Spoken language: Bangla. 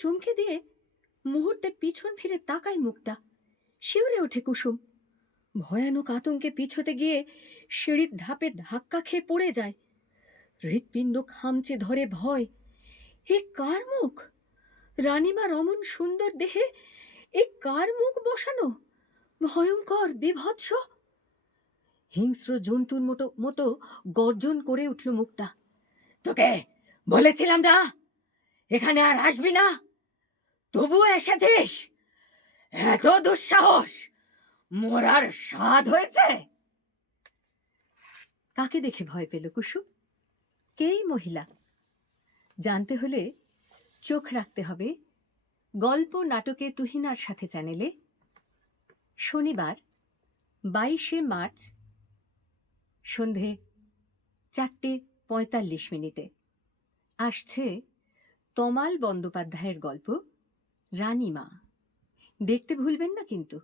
চমকে দিয়ে মুহূর্তে পিছন ফিরে তাকায় মুখটা। শিউরে ওঠে কুসুম। ভয়ানক আতঙ্কে পিছোতে গিয়ে সিঁড়ির ধাপে ধাক্কা খেয়ে পড়ে যায়। হৃৎপিণ্ড খামচে ধরে ভয়। এ কার মুখ? রানীমার অমন সুন্দর দেহে এ কার মুখ বসানো? ভয়ঙ্কর, বিভৎস। হিংস্র জন্তুর মতো গর্জন করে উঠল মুখটা। তোকে বলেছিলাম না এখানে আর আসবি না, তবুও এসেছিস? এত দুঃসাহস! মরার স্বাদ হয়েছে? কাকে দেখে ভয় পেল কুসুম? কেই মহিলা? জানতে হলে চোখ রাখতে হবে গল্প নাটকে তুহিনার সাথে চ্যানেলে। শনিবার 22শে মার্চ সন্ধে 4:45 আসছে তমাল বন্দ্যোপাধ্যায়ের গল্প রানীমা। দেখতে ভুলবেন না কিন্তু।